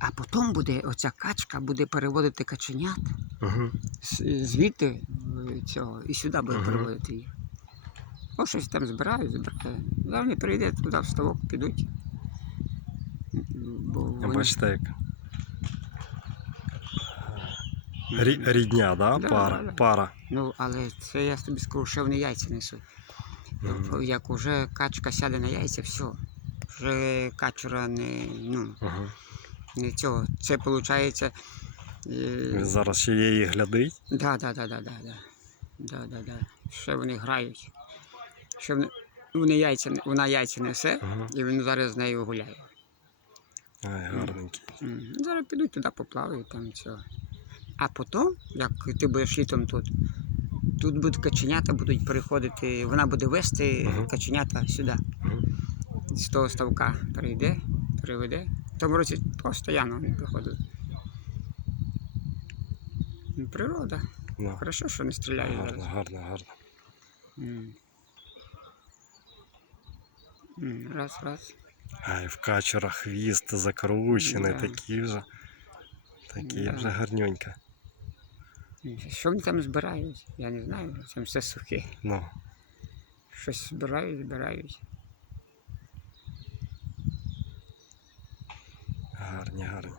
А потім буде оця качка буде переводити каченят з- звідти е, цього і сюди буде Ага. переводити їх. О, щось там збирають, збирають. Вони прийде туди в ставок, підуть. Бо вони- Бачите, як. Рі- Рідня, да? Да, Пара. да, да. Пара. Ну, але це я тобі скажу, що вони яйця несуть. Мгм. Як уже качка сяде на яйця, все. Вже качура не, ну, Угу. Цього. Це виходить. Він зараз ще є і глядить. да, да. Да, да, да. Ще вони грають. Ще вони, вони яйця, вона яйця несе, Угу. і він зараз з нею гуляє. Ай, гарненький. Зараз підуть туди поплавають там цього. А потім, як ти будеш літом тут, тут будуть каченята, будуть переходити, вона буде вести Ага. каченята сюди. Мгм. З того ставка прийде, приведе. Тому році постійно вони приходили. Ну, Природа. Ну, Хорошо, що не стріляють. гарно, зараз. гарно, гарно. М. М, Раз, раз. Ай, в качура хвіст закручений, Да. такі вже. Такі Да. вже гарнюнько. Що вони там збирають? Я не знаю, там все сухе. Ну, Щось збирають, збирають. Гарні, гарні.